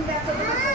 não vai poder